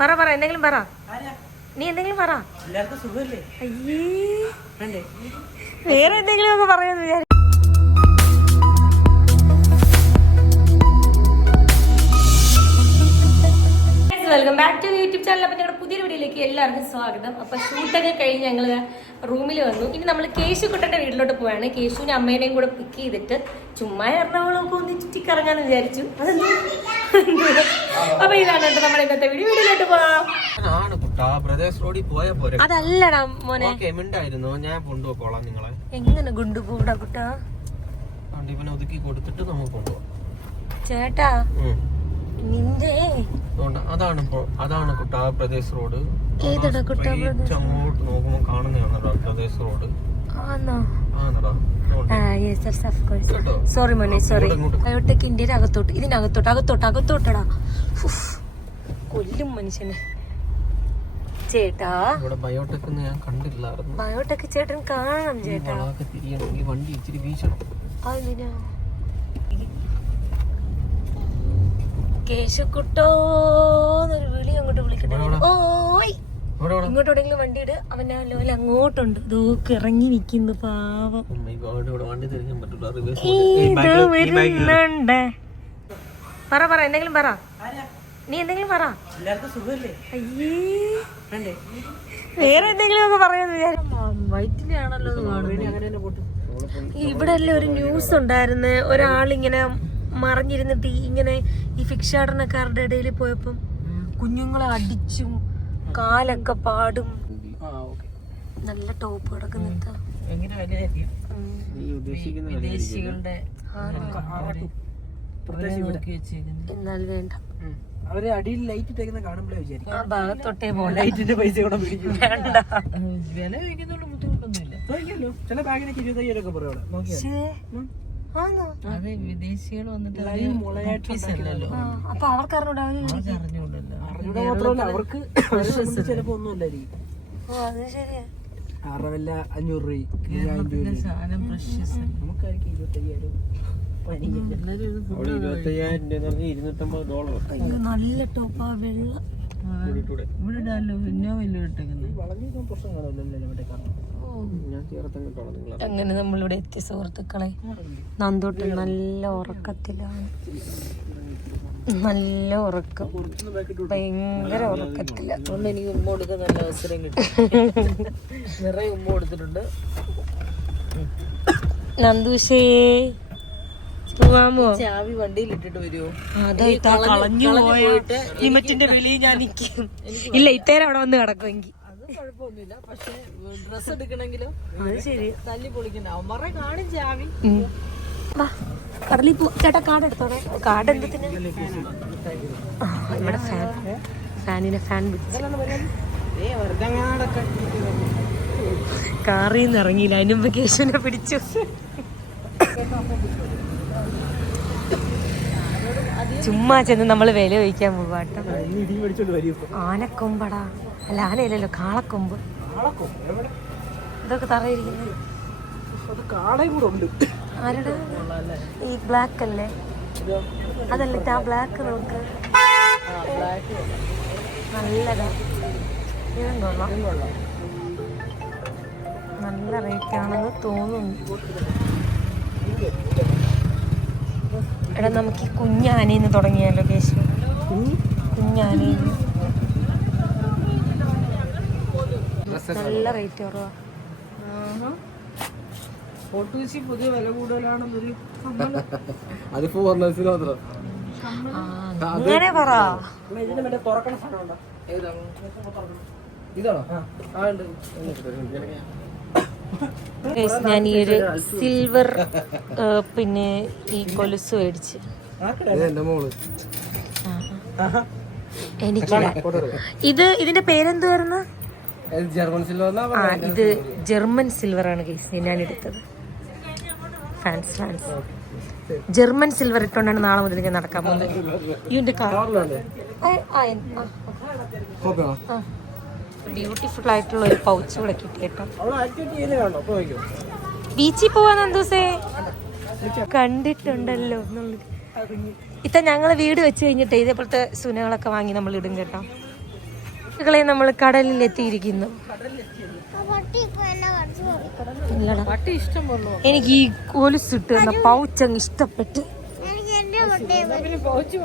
പറ പറ എന്തെങ്കിലും പറ. നീ എന്തെങ്കിലും പറ. എല്ലാവർക്കും സുഖമല്ലേ? അയ്യേ. വേറെ എന്തെങ്കിലും ഒന്ന് പറയാന്ന് വിചാരിച്ചു welcome back to YouTube channel അപ്പൊ ഞങ്ങളുടെ പുതിയ വീഡിയോയിലേക്ക് എല്ലാവർക്കും സ്വാഗതം. അപ്പൊ ഷൂട്ടൊക്കെ കഴിഞ്ഞ് ഞങ്ങൾ റൂമിൽ വന്നു. ഇനി നമ്മൾ കേശു കുട്ടന്റെ വീട്ടിലോട്ട് പോവാണ്. കേശുവിനെ അമ്മേനെയും കൂടെ പിക്ക് ചെയ്തിട്ട് ചുമ്മാ എറണാകുളം ഒന്ന് ചുറ്റിക്കറങ്ങാന്ന് വിചാരിച്ചു. അപ്പൊ ഇതാണ് കേട്ടോ നമ്മുടെ ഇന്നത്തെ വീഡിയോ. വീഡിയോയിലോട്ട് പോവാം. അതല്ലടാ മോനെ. ഞാൻ നിങ്ങളെ. എങ്ങനെ കുട്ടാ? ഒതുക്കി കൊടുത്തിട്ട് നമുക്ക് കൊണ്ടുപോകാം ചേട്ടാ. അതാണ് ഇപ്പോ അതാണ് കുട്ടാ പ്രദേശ് റോഡ്. അങ്ങോട്ട് നോക്കുമ്പോ കാണുന്നതാണ് പ്രദേശ് റോഡ്. സോറി മോനെ സോറി ബയോടെക് ഇന്ത്യയുടെ അകത്തോട്ട്. ഇതിനകത്തോട്ട് അകത്തോട്ട് അകത്തോട്ടടാ. കൊല്ലും മനുഷ്യനെ. ചേട്ടാ. ബയോടെക് ഞാൻ കണ്ടില്ലായിരുന്നു. ബയോടെക് ചേട്ടൻ കാണണം ചേട്ടാ. വണ്ടി ഇച്ചിരി വീശണം. അതിനാ കേശക്കുട്ടോ എന്നൊരു വിളി അങ്ങോട്ട് വിളിക്കട്ടെ. ഓയ്. ഇങ്ങോട്ട് എവിടെയെങ്കിലും വണ്ടി ഇട്. അവൻ ആ ലോല അങ്ങോട്ടുണ്ട്. ദൂക്ക് ഇറങ്ങി നിക്കുന്നു പാവം. ഇത് വരുന്നുണ്ട്. പറ പറ എന്തെങ്കിലും പറ. നീ എന്തെങ്കിലും പറ. അയ്യേ. വേറെ എന്തെങ്കിലും ഒക്കെ പറയാന്ന് വിചാരിച്ചു. ഇവിടെ അല്ലേ ഒരു ന്യൂസ് ഉണ്ടായിരുന്നു? ഒരാളിങ്ങനെ മറിഞ്ഞിരുന്നിട്ട് ഇങ്ങനെ ഈ ഭിക്ഷാടനക്കാരുടെ ഇടയിൽ പോയപ്പം കുഞ്ഞുങ്ങളെ അടിച്ചും കാലൊക്കെ പാടും. നല്ല ടോപ്പ് കിടക്കുന്ന എങ്ങനെ വിലയായിരിക്കും നീ ഉദ്ദേശിക്കുന്ന വിദേശികളുടെ എന്നാൽ വേണ്ട. അവർ അടിയിൽ ലൈറ്റ് ഇട്ടേക്കുന്ന കാണുമ്പോഴേ വിചാരിക്കും. ആ ഭാഗത്തൊട്ടേ പോ ലൈറ്റിന്റെ പൈസ കൂടെ പിടിക്കും വേണ്ട. വില കഴിക്കുന്നതുകൊണ്ട് ബുദ്ധിമുട്ടൊന്നുമില്ല. ചില ബാഗിനൊക്കെ ഇരുപത്തയ്യായിരം ഒക്കെ പറയും അത് വിദേശികൾ വന്നിട്ട് അപ്പൊ അവർക്ക് ചിലപ്പോ ഒന്നുമില്ലായിരിക്കും ഓ അത് ശരിയാ. അറവല്ല അഞ്ഞൂറ് രൂപ സാധനം നമുക്കായിരിക്കും ഇരുപത്തയ്യായിരം നല്ല ടോപ്പാ വെള്ളം ഇവിടെ ഇടാലോ പിന്നെ വലിയ ഇട്ടേക്കുന്നത് വളരെയധികം പ്രശ്നം മറ്റേ കാരണം അങ്ങനെ നമ്മളിവിടെ എത്തിയ സുഹൃത്തുക്കളെ നന്ദോട്ട് നല്ല ഉറക്കത്തിലാണ്. നല്ല ഉറക്കം. ഭയങ്കര ഉറക്കത്തില്ല അതുകൊണ്ട് എനിക്ക് ഉമ്മ കൊടുക്കാൻ നല്ല അവസരം കിട്ടും. നിറയെ ഉമ്മ കൊടുത്തിട്ടുണ്ട്. നന്ദൂഷേ പോവാമോ ചാവി വണ്ടിയിൽ ഇട്ടിട്ട് വരുമോ അതെ കളഞ്ഞു പോയിട്ട് ലിമിറ്റിന്റെ വെളിയിൽ ഞാൻ നിൽക്കും. ഇല്ല ഇത്തേരം അവിടെ വന്ന് കിടക്കുമെങ്കിൽ കുഴപ്പമൊന്നുമില്ല. പക്ഷെ ഡ്രസ് എടുക്കണമെങ്കിലും അത് ശരി. തല്ലി പൊളിക്കണ്ട. അവന്മാരെ കാണും ചാവി വാ കടലിൽ പോ. ചേട്ടാ കാർഡ് എടുത്തോടെ. കാർഡ് എന്തിന് ആ, ഇവിടെ ഫാൻ. ഫാനിനെ ഫാൻ കാറിൽ നിന്ന് ഇറങ്ങിയില്ല. അതിനുമ്പ് കേശുവിനെ പിടിച്ചു. ചുമ്മാ ചെന്ന് നമ്മൾ വില ഒഴിക്കാൻ പോവാട്ടോ. ആനക്കൊമ്പടാ. അല്ല ആനയില്ലല്ലോ കാളക്കൊമ്പ്. ഇതൊക്കെ തറയിരിക്കുന്നത്. ആരുടെ? ഈ ബ്ലാക്ക് അല്ലേ? അതല്ല ആ ബ്ലാക്ക് നമുക്ക് നല്ലതാ. ഇതും കൊള്ളാം. നല്ല റേറ്റ് ആണെന്ന് തോന്നുന്നു. എടാ നമുക്ക് ഈ കുഞ്ഞാനയിന്ന് തുടങ്ങിയാലോ കേശു കുഞ്ഞാനയിന്ന് നല്ല റേറ്റ് കുറവാ. ഫോട്ടോസി പുതിയ വില കൂടുതലാണെന്നൊരു അത് ഫോർനേഴ്സിൽ മാത്രം. ആ, അങ്ങനെ പറ. തുറക്കണ ഇതാണോ? ആ ഉണ്ട്. ഞാൻ ഈ ഒരു സിൽവർ പിന്നെ ഈ കൊലുസ് മേടിച്ച്. എനിക്ക് ഇത് ഇതിന്റെ പേരെന്തുവായിരുന്നു? ആ ഇത് ജർമ്മൻ സിൽവർ ആണ് കേസ് ഞാൻ എടുത്തത്. ഫാൻസ് ഫാൻസ് ജർമ്മൻ സിൽവർ ഇട്ടുകൊണ്ടാണ് നാളെ മുതൽ ഞാൻ നടക്കാൻ പോകുന്നത്. ഇതിന്റെ ബ്യൂട്ടിഫുൾ ആയിട്ടുള്ള ഒരു പൗച്ച് കൂടെ കിട്ടി കേട്ടോ ബീച്ചിൽ പോവാൻ ദിവസേ കണ്ടിട്ടുണ്ടല്ലോ. എന്നുള്ളത് ഇത്ത ഞങ്ങൾ വീട് വെച്ച് കഴിഞ്ഞിട്ട് ഇതേപോലത്തെ സുനകളൊക്കെ വാങ്ങി നമ്മൾ ഇടും കേട്ടോ. മക്കളെ നമ്മൾ കടലിൽ എത്തിയിരിക്കുന്നു എനിക്ക് ഈ കൊലുസിട്ട് തന്ന പൗച്ച് അങ്ങ് ഇഷ്ടപ്പെട്ട്. പിന്നെ പൗച്ച്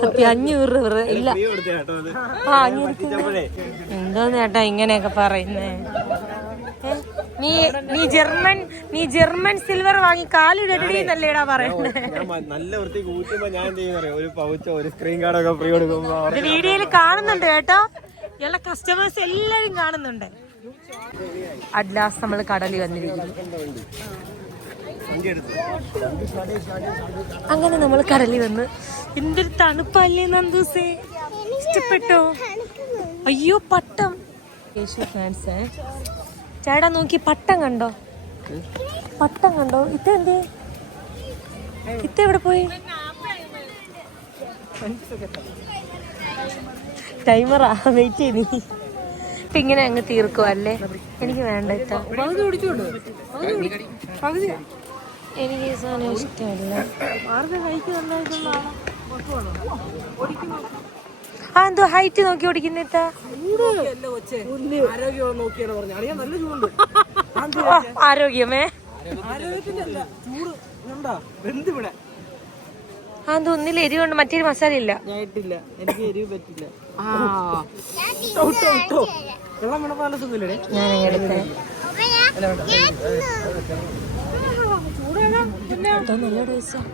സത്യം അഞ്ഞൂറ് രൂപ ഇല്ല. ആ അഞ്ഞൂറ് എന്തോന്ന് ചേട്ടാ ഇങ്ങനെയൊക്കെ പറയുന്നേ? നീ നീ ജർമ്മൻ നീ ജർമ്മൻ സിൽവർ വാങ്ങി കാലിടടിന്നല്ലേടാ പറയണ്ടേ ഞാൻ മ- നല്ല വൃത്തി കൂട്ടുമ്പോ ഞാൻ ചെയ്യുന്ന ഒരു പൗച്ചോ ഒരു സ്ക്രീൻ കാർഡൊക്കെ ഫ്രീ കൊടുക്കുമ്പോ വീഡിയോയിൽ കാണുന്നുണ്ട് കേട്ടോ. ഇയാളെ കസ്റ്റമേഴ്സ് എല്ലാരും കാണുന്നുണ്ട്. അഡ്ലാസ് നമ്മൾ കടലിൽ വന്നിരിക്കുന്നു. അങ്ങനെ നമ്മൾ കടലിൽ വന്ന് എന്തൊരു തണുപ്പല്ലേ നന്ദൂസേ? ഇഷ്ടപ്പെട്ടോ? അയ്യോ പട്ടം. യേശു ഫാൻസ് ചേട്ടാ നോക്കി പട്ടം കണ്ടോ? പട്ടം കണ്ടോ? ഇത്ത എന്തേ? ഇത്ത എവിടെ പോയി? ടൈമറാ വെയിറ്റ് ചെയ്ത് ഇപ്പൊ ഇങ്ങനെ അങ്ങ് തീർക്കുവല്ലേ എനിക്ക് വേണ്ട ഇത്ത. എനിക്ക് ഈ സാധനം ഇഷ്ടമല്ല. ആ എന്തോ ഹൈറ്റ് നോക്കി ഓടിക്കുന്ന ഇത്ത. ആരോഗ്യം നോക്കിയാണ് പറഞ്ഞു അറിയാൻ നല്ല ചൂടുണ്ട്. ആരോഗ്യമേ? അത് ഒന്നിൽ എരിവുണ്ട് മറ്റേ മസാല ഇല്ല. ഞാൻ എനിക്ക് എരിവ് പറ്റില്ല. ആ. ഇട്ടോ ഇട്ടോ വെള്ളം വേണം? നല്ല സുഖമില്ലേ ഞാൻ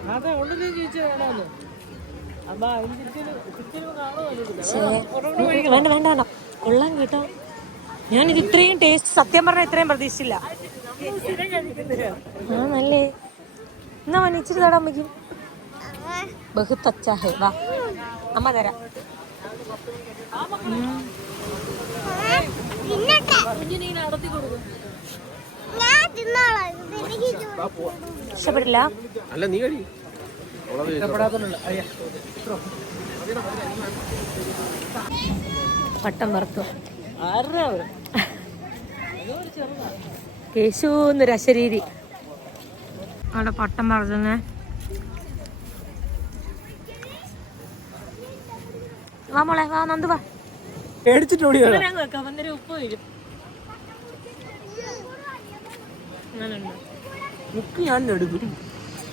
അതെ ചോദിച്ചാൽ വേണമെന്ന് വേണ്ട വേണ്ട വേണ്ട കൊള്ളാൻ കേട്ടോ. ഞാൻ ഇത് ഇത്രയും ടേസ്റ്റ് സത്യം പറഞ്ഞാൽ ഇത്രയും പ്രതീക്ഷിച്ചില്ല. ആ നല്ലേ. എന്നാ മന ഇച്ചിരി തടാൻ അമ്മയ്ക്കും. ബഹുത്ത് വാ. അമ്മ തരാം. കുഞ്ഞിനെ നടത്തി കൊടുക്കും ഇഷ്ടപ്പെട്ടില്ല അല്ല നീ കഴി ഇഷ്ടപ്പെടാത്തോണ്ടല്ല അറിയാം പട്ടം വറുത്തു. കേശു അവർ? യേശു എന്നൊരു അശരീരി. അവിടെ പട്ടം പറഞ്ഞേ വാ മോളെ വാ നന്ദു വാ. പേടിച്ചിട്ട് ഓടിയാണ് അങ്ങ് വെക്കാം അന്നേരം ഉപ്പ് ഞാൻ എടുക്കും.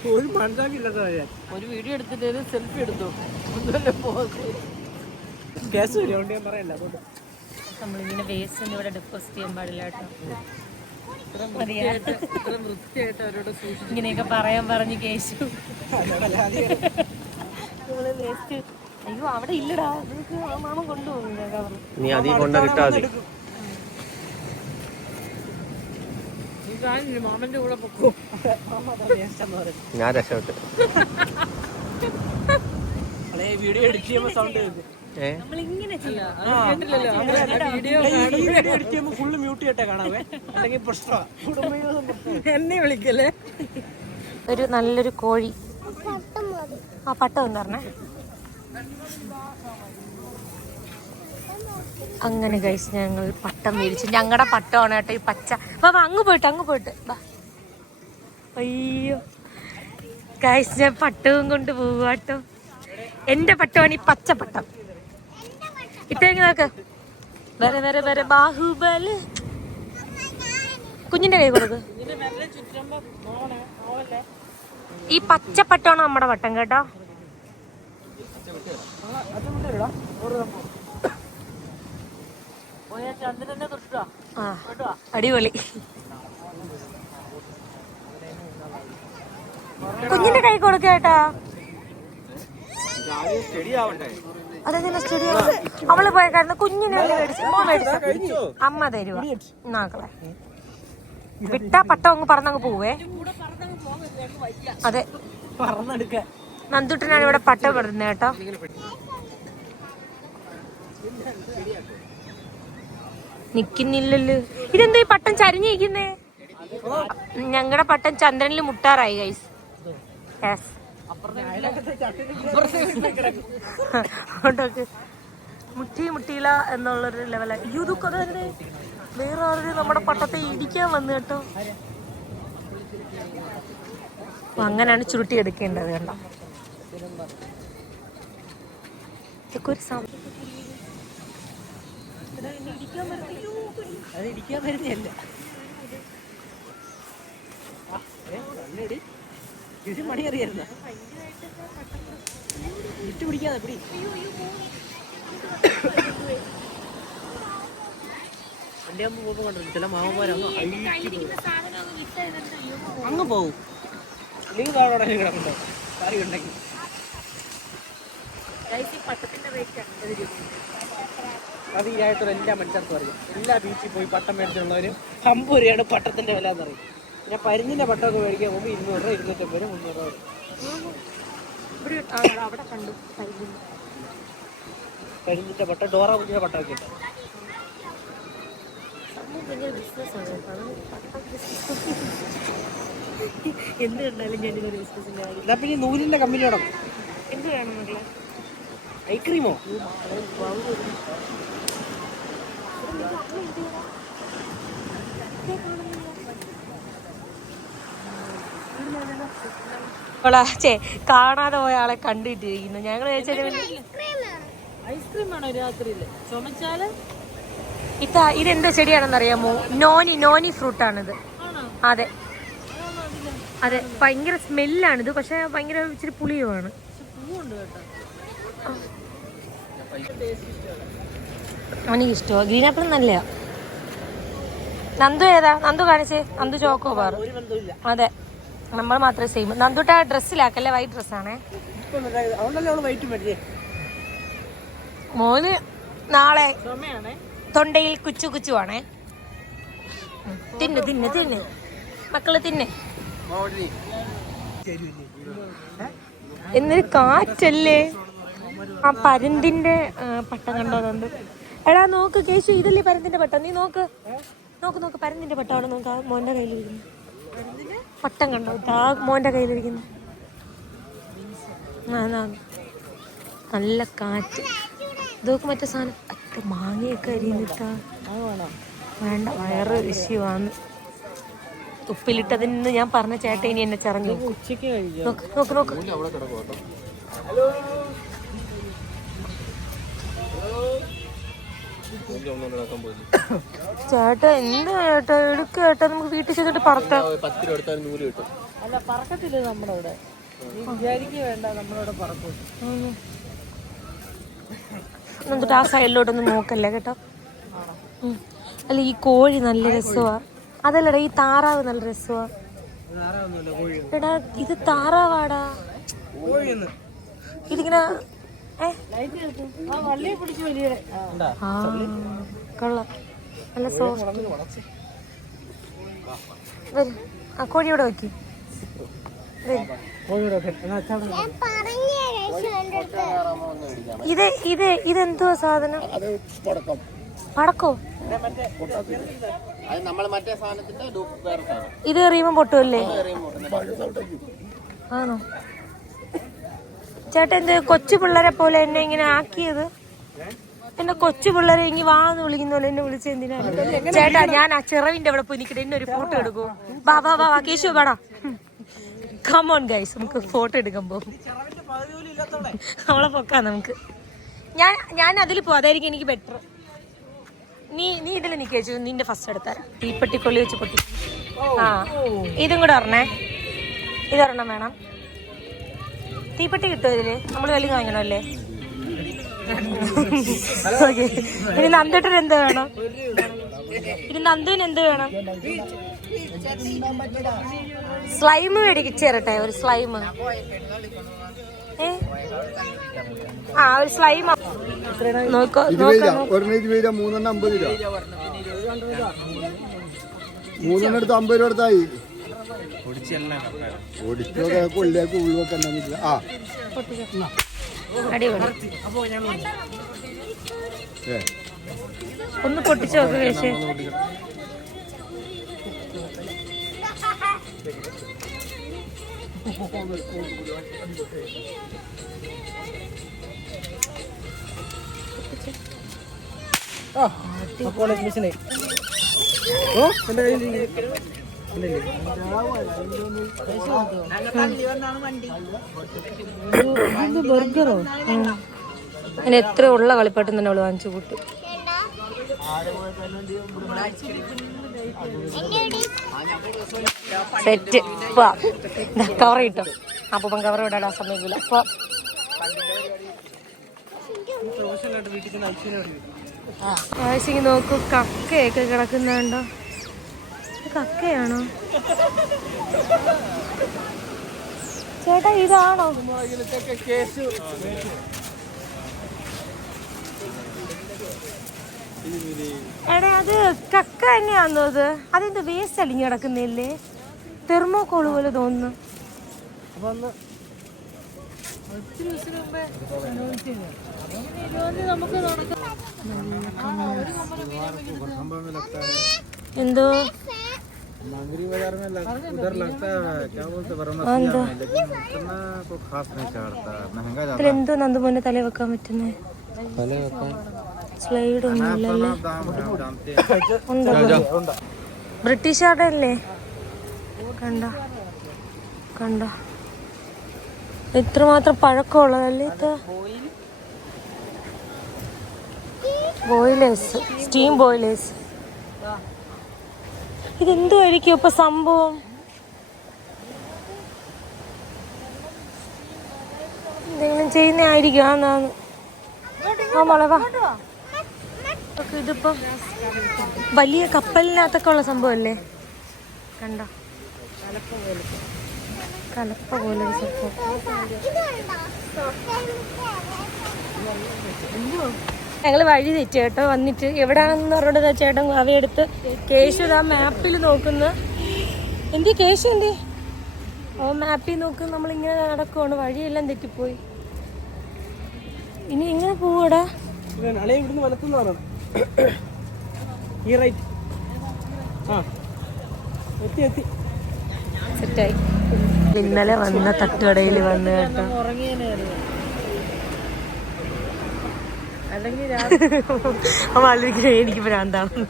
ഒരു ഒരു വീഡിയോ എടുത്തിട്ട് സെൽഫി എടുത്തു. കേസ് വരും അതുകൊണ്ട് ഞാൻ പറയല്ല നമ്മളിങ്ങനെ വേസ്റ്റ് ഒന്നും ഇവിടെ ഡെപ്പോസിറ്റ് ചെയ്യാൻ പാടില്ല കേട്ടോ. ഇങ്ങനെയൊക്കെ പറയാൻ പറഞ്ഞു കേശു. നമ്മൾ വേസ്റ്റ് അയ്യോ അവിടെ ഇല്ലടാ. മാമ കൊണ്ടുപോകുന്നില്ല കവർ നീ അതിൽ കൊണ്ട് കിട്ടാ മതി ഈ കാണില്ലേ മാമന്റെ കൂടെ പൊക്കോ. ഞാൻ രക്ഷപ്പെട്ടു. വീഡിയോ എഡിറ്റ് ചെയ്യുമ്പോൾ സൗണ്ട് ഫുള്ള് മ്യൂട്ട് കാണാവേ. അല്ലെങ്കിൽ പ്രശ്നമാണ് എന്നെ വിളിക്കല്ലേ? ഒരു നല്ലൊരു കോഴി. ആ പട്ടം എന്ന് പറഞ്ഞേ. അങ്ങനെ കഴിച്ച് ഞങ്ങൾ പട്ടം മേടിച്ചു. ഞങ്ങളുടെ പട്ടമാണ് കേട്ടോ ഈ പച്ച. വാ അങ്ങ് പോയിട്ട് അങ്ങ് പോയിട്ട്. വാ. അയ്യോ. ഗൈസ് ഞാൻ പട്ടവും കൊണ്ട് പോവാട്ടോ എന്റെ പട്ടമാണ് ഈ പച്ച പട്ടം. ഇട്ടേങ്ങ നോക്ക്. വരെ വരെ വരെ ബാഹുബൽ കുഞ്ഞിന്റെ കൈ കൊടുക്ക്. ഈ പച്ച പട്ടമാണ് നമ്മുടെ പട്ടം കേട്ടോ. ആ അടിപൊളി. കുഞ്ഞിന്റെ കൈ കൊടുക്ക കേട്ടാ സ്റ്റഡി അവൾ പോയ കാരണം കുഞ്ഞിനെ മേടിച്ചു അമ്മ തരുവാ. നാക്കളെ വിട്ടാ പട്ടം അങ്ങ് പറന്നങ്ങ് പോവേ. അതെ. നന്ദുട്ടനാണ് ഇവിടെ പട്ടം പെടുന്നത് കേട്ടോ. നിക്കുന്നില്ലല്ലോ. ഇതെന്താ ഈ പട്ടം ചരിഞ്ഞിരിക്കുന്നേ? ഞങ്ങളുടെ പട്ടം ചന്ദ്രനിൽ മുട്ടാറായി ഗൈസ് മുട്ടി മുട്ടിയില്ല എന്നുള്ളൊരു ലെവലായി വേറെ ആരുടെ നമ്മുടെ പട്ടത്തെ ഇടിക്കാൻ വന്നു കേട്ടോ. അങ്ങനെയാണ് ചുരുട്ടി എടുക്കേണ്ടത് കണ്ടോ ഇതൊക്കെ ഒരു അത് ഇരിക്കാൻ വരുന്നതല്ല. ഇത് പിടിക്കാതെ പിടി. എന്റെ അമ്മ പോകുമ്പോൾ കണ്ടിരുന്നു ചില മാമന്മാരങ്ങ് അങ്ങ് പോവും അല്ലെങ്കിൽ അവിടെ കിടക്കണ്ടോ കറി ഉണ്ടെങ്കിൽ. അത് ഈ ആയിട്ടുള്ള എല്ലാ മനുഷ്യർക്കും അറിയാം. എല്ലാ ബീച്ചിൽ പോയി പട്ടം മേടിച്ചുള്ളവരും അമ്പത് രൂപയാണ് പട്ടത്തിന്റെ വില എന്നറിയും പിന്നെ പരിഞ്ഞിന്റെ പട്ടമൊക്കെ മേടിക്കാൻ പോകുമ്പോൾ ഇരുന്നൂറ് രൂപ ഇരുന്നൂറ്റമ്പത് രൂപ മുന്നൂറ് രൂപ വരും. അവിടെ കണ്ടു. പട്ടം ഡോറ കുഞ്ഞിന്റെ പട്ടമൊക്കെ ഉണ്ട്. പട്ടം ഒക്കെ എന്ത് കണ്ടാലും കാര്യം പിന്നെ ഈ നൂലിന്റെ കമ്പനി തുടങ്ങും എന്ത് വേണം മക്കളെ? ഐക്രീമോ ചേ കാണാതെ പോയ ആളെ കണ്ടിട്ടിരിക്കുന്നു. ഞങ്ങൾ ഐസ്ക്രീം ആണോ. രാത്രിയിൽ ചുമച്ചാൽ? ഇതാ ഇതെന്തോ ചെടിയാണെന്ന് അറിയാമോ നോനി നോനി ഫ്രൂട്ട് ആണിത് ആണോ അതെ അതെ ഭയങ്കര സ്മെല്ലാണിത്. പക്ഷെ ഭയങ്കര ഇച്ചിരി പുളിയുമാണ്. അവനിക്ക് ഇഷ്ടമാണ് ഗ്രീൻ ആപ്പിൾ നല്ലയാ. നന്ദു ഏതാ? നന്ദു കാണിച്ചേ. Nandu choco bar. അതെ. നമ്മൾ മാത്രമേ സെയിം നന്ദുട്ട ഡ്രസ്സിലാക്കല്ലേ? വൈറ്റ് ഡ്രസ്സാണേ മോന് നാളെ തൊണ്ടയിൽ കുച്ചു കുച്ചു ആണേ. തിന്ന് തിന്ന് തിന്ന്. മക്കൾ തിന്ന്. എന്നൊരു കാറ്റല്ലേ? ആ പരുന്തിന്റെ പട്ടം കണ്ടോ കണ്ടോന്നുണ്ട് എടാ നോക്ക് കേശു ഇതല്ലേ പരുന്തിന്റെ പട്ടം? നീ നോക്ക്. നോക്ക് നോക്ക് പരുന്തിന്റെ പട്ടമാണ് നോക്ക്. ആ മോന്റെ കയ്യിലിരിക്കുന്നു. പട്ടം കണ്ടോ? ആ മോന്റെ കയ്യിലിരിക്കുന്നു. നല്ല കാറ്റ്. ഇതൊക്കെ മറ്റേ സാധനം. അത്ര മാങ്ങയൊക്കെ അരിഞ്ഞിട്ടാ വേണ്ട വയറ് വിഷയമാണ് ഉപ്പിലിട്ടതിന് ഞാൻ പറഞ്ഞ ചേട്ടൻ ഇനി എന്നെ ചറഞ്ഞു നോക്ക് നോക്ക് നോക്ക്. ചേട്ടാ എന്ത് ചേട്ടാ? എടുക്ക ചേട്ടാ നമുക്ക് വീട്ടിൽ ചെന്നിട്ട് പറത്താം പത്ത് രൂപ എടുത്താൽ നൂൽ കിട്ടും. അല്ല പറക്കത്തില്ല നമ്മുടെ ഇവിടെ നീ വിചാരിക്കുക വേണ്ട നമ്മുടെ പറക്കും. എന്നിട്ട് ആ സൈഡിലോട്ടൊന്ന് നോക്കല്ലേ കേട്ടോ? അല്ല ഈ കോഴി നല്ല രസമാ. അതല്ലടാ ഈ താറാവ് നല്ല രസമാ. ആരാവുന്നില്ല കോഴി എടാ ഇത് താറാവാടാ. ഇതിങ്ങനെ കൊള്ളാം. നല്ല സോഫ്റ്റ് വരും. ആ കോഴി ഇവിടെ വെക്കി ഇത് ഇത് ഇതെന്തുവാ സാധനം? പടക്കം. പടക്കോ? അത് നമ്മൾ മറ്റേ സാധനത്തിന്റെ ഡൂപ്പ് വേറെ സാധനം. ഇത് എറിയുമ്പോ പൊട്ടുമല്ലേ ആണോ? ചേട്ടാ എന്ത് കൊച്ചു പിള്ളേരെ പോലെ എന്നെ ഇങ്ങനെ ആക്കിയത്? എന്നെ കൊച്ചു പിള്ളേരെ ഇങ്ങനെ വാന്ന് വിളിക്കുന്ന പോലെ എന്നെ വിളിച്ച എന്തിനാണ് ചേട്ടാ ഞാൻ ആ ചിറവിന്റെ അവിടെ പോയി നിൽക്കട്ടെ എന്നെ ഒരു ഫോട്ടോ എടുക്കൂ. വാ വാ വാ കേശു വേടാ കമോൺ ഗൈസ് നമുക്ക് ഫോട്ടോ എടുക്കാൻ പോകും അവളെ പൊക്കാം നമുക്ക്. ഞാൻ ഞാൻ അതിൽ പോകും അതായിരിക്കും എനിക്ക് ബെറ്റർ നീ നീ ഇതിൽ നിൽക്കു നിന്റെ ഫസ്റ്റ് എടുത്തരാം. തീപ്പെട്ടി കൊള്ളി വെച്ച് പൊട്ടി. ആ ഇതും കൂടെ ഒരെണ്ണേ. ഇതൊരെണ്ണം വേണം. തീപ്പെട്ടി കിട്ടുമോ ഇതിൽ നമ്മൾ വലിയ വാങ്ങണമല്ലേ? ഓക്കെ. ഇനി നന്ദേട്ടൻ എന്ത് വേണം? ഇനി നന്ദുവിന് എന്ത് വേണം? സ്ലൈം മേടിച്ച് തരട്ടെ ഒരു സ്ലൈം ഏ? ആ ഒരു സ്ലൈം നോക്കോ നോക്കോ മൂന്നെണ്ണം അമ്പത് രൂപ. മൂന്നെണ്ണം എടുത്ത് അമ്പത് രൂപ എടുത്തായി ആ ഒന്ന് പൊട്ടിച്ചു നോക്ക് കേശേ കോളേജ് മിഷനെ ഓ എന്റെ കയ്യിൽ ബർഗറോ എത്ര ഉള്ള കളിപ്പാട്ടം തന്നെ അവൾ വാങ്ങിച്ചു കൂട്ടി. സെറ്റ്. കവർ കിട്ടും അപ്പം കവർ വിടാൻ സമ്മതിക്കില്ല അപ്പൊ നോക്കൂ കക്കയൊക്കെ കിടക്കുന്നുണ്ടോ? കക്കയാണോ? ചേട്ടാ ഇതാണോ? എടാ അത് കക്ക തന്നെയാണോ അത്? അതെന്ത് വേസ്റ്റ് അലിഞ്ഞു കിടക്കുന്നില്ലേ? തെർമോക്കോൾ പോലെ തോന്നുന്നു. എന്തോ? नागरी बाजार में लग, उधर लगता है क्या बोलते हैं എന്താ लेकिन इतना तो खास नहीं चढ़ता महंगा ज्यादा ഇതിലെന്തോ നന്ദുമോനെ തല വെക്കാൻ പറ്റുന്നേ സ്ലൈഡ് ഒന്നും ഇല്ലല്ലേ दाम है आप जानते हैं ഉണ്ടോ ബ്രിട്ടീഷുകാരുടെ അല്ലേ കണ്ട കണ്ട ഇത്രമാത്രം പഴക്കമുള്ളതല്ലേ ഇത് ബോയിലേഴ്സ് സ്റ്റീം ബോയിലേഴ്സ് ഇതെന്തുമായിരിക്കും ഇപ്പൊ സംഭവം? എന്തെങ്കിലും ചെയ്യുന്ന ആയിരിക്കും ഇതിപ്പം വലിയ കപ്പലിനകത്തൊക്കെ ഉള്ള സംഭവമല്ലേ കണ്ടോ? കലപ്പ പോലെ സംഭവം. ഞങ്ങൾ വഴി തെറ്റി കേട്ടോ. വന്നിട്ട് എവിടാണെന്ന് പറഞ്ഞിട്ട് ചേട്ടൻ അവയെടുത്ത് കേശു ആ മാപ്പിൽ നോക്കുന്ന. എന്തി കേശു എന്തി? ഓ മാപ്പിൽ നോക്കുന്ന നമ്മളിങ്ങനെ നടക്കുവാണ്. വഴിയെല്ലാം തെറ്റിപ്പോയി. ഇനി എങ്ങനെ പോവടാ. സെറ്റായി ഇന്നലെ വന്ന തട്ടുകടയിൽ വന്ന് കേട്ടോ. എനിക്ക് ഭ്രാന്താണ്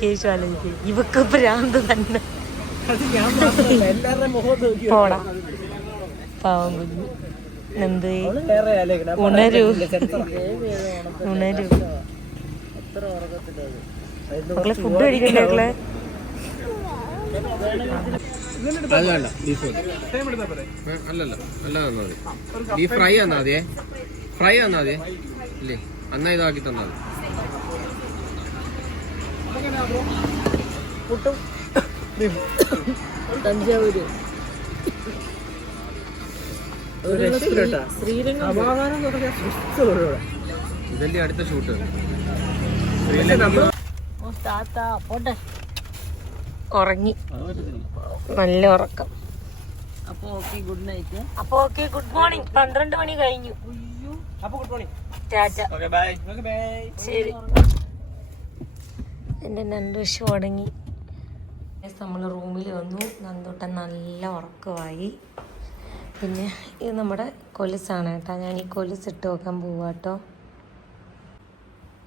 കേശു അല്ലെങ്കിൽ ഇവക്ക് ഭ്രാന്ത് തന്നെ. പോടാ. പാവം കുഞ്ഞു. എന്ത്? ഉണരൂ. ഉണരൂ. മക്കളെ ഫുഡ് കഴിക്കണ്ടേ മക്കളെ? ബീഫ് അല്ലല്ല അല്ല തന്നാ മതി. ബീഫ് ഫ്രൈ തന്നാ മതിയേ. ഫ്രൈ തന്നാ മതിയേ. ഇല്ലേ? എന്നാ ഇതാക്കി തന്നത് തഞ്ചാവൂര്. ഇതല്ലേ അടുത്ത ഷൂട്ട്. ഉറങ്ങി. നല്ല ഉറക്കം. അപ്പൊ ഓക്കെ ഗുഡ് നൈറ്റ് അപ്പൊ ഓക്കെ ഗുഡ് മോർണിംഗ് പന്ത്രണ്ട് മണി കഴിഞ്ഞു. അപ്പൊ good morning tata. Okay bye okay bye ശരി. എന്റെ നന്ദുഷ് തുടങ്ങി നമ്മൾ റൂമിൽ വന്നു. നന്ദോട്ടൻ നല്ല ഉറക്കമായി. പിന്നെ ഇത് നമ്മുടെ കൊലുസാണ് കേട്ടോ. ഞാൻ ഈ കൊലുസ് ഇട്ട് നോക്കാൻ പോവാട്ടോ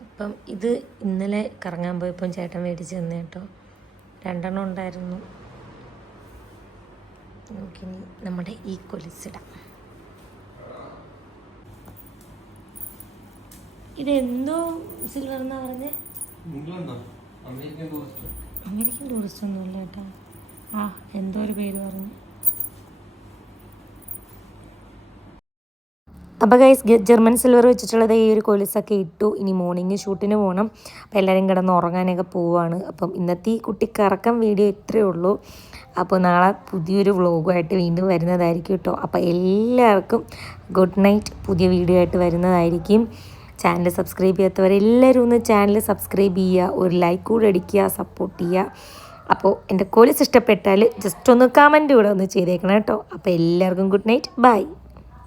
ഇപ്പം ഇത് ഇന്നലെ കറങ്ങാൻ പോയപ്പം ചേട്ടൻ മേടിച്ച് തന്നെ കേട്ടോ. രണ്ടെണ്ണം ഉണ്ടായിരുന്നു. നമുക്കിനി നമ്മുടെ ഈ കൊലുസിടാം. ഇതെന്തോ സിൽവർ എന്നാ പറഞ്ഞേ അമേരിക്കൻ ടൂറിസ്റ്റ് ഒന്നുമില്ല കേട്ടോ. ആ എന്തോ ഒരു പേര് പറഞ്ഞു. അപ്പോൾ ഗൈസ് ജർമ്മൻ സിൽവർ വെച്ചിട്ടുള്ളത് ഈ ഒരു കൊലുസൊക്കെ ഇട്ടു. ഇനി മോർണിംഗ് ഷൂട്ടിന് പോകണം അപ്പോൾ എല്ലാവരും കിടന്ന് ഉറങ്ങാനൊക്കെ പോവാണ്. അപ്പം ഇന്നത്തെ ഈ കുട്ടിക്കറക്കം വീഡിയോ ഇത്രയേ ഉള്ളൂ. അപ്പോൾ നാളെ പുതിയൊരു വ്ളോഗുമായിട്ട് വീണ്ടും വരുന്നതായിരിക്കും കേട്ടോ. അപ്പോൾ എല്ലാവർക്കും ഗുഡ് നൈറ്റ് പുതിയ വീഡിയോ ആയിട്ട് വരുന്നതായിരിക്കും. ചാനൽ സബ്സ്ക്രൈബ് ചെയ്യാത്തവരെല്ലാവരും ഒന്ന് ചാനൽ സബ്സ്ക്രൈബ് ചെയ്യുക ഒരു ലൈക്ക് കൂടെ അടിക്കുക സപ്പോർട്ട് ചെയ്യുക. അപ്പോൾ എന്റെ കോലിസ് ഇഷ്ടപ്പെട്ടാൽ ജസ്റ്റ് ഒന്ന് കമന്റ് കൂടെ ഒന്ന് ചെയ്തേക്കണം കേട്ടോ. അപ്പോൾ എല്ലാവർക്കും ഗുഡ് നൈറ്റ് ബൈ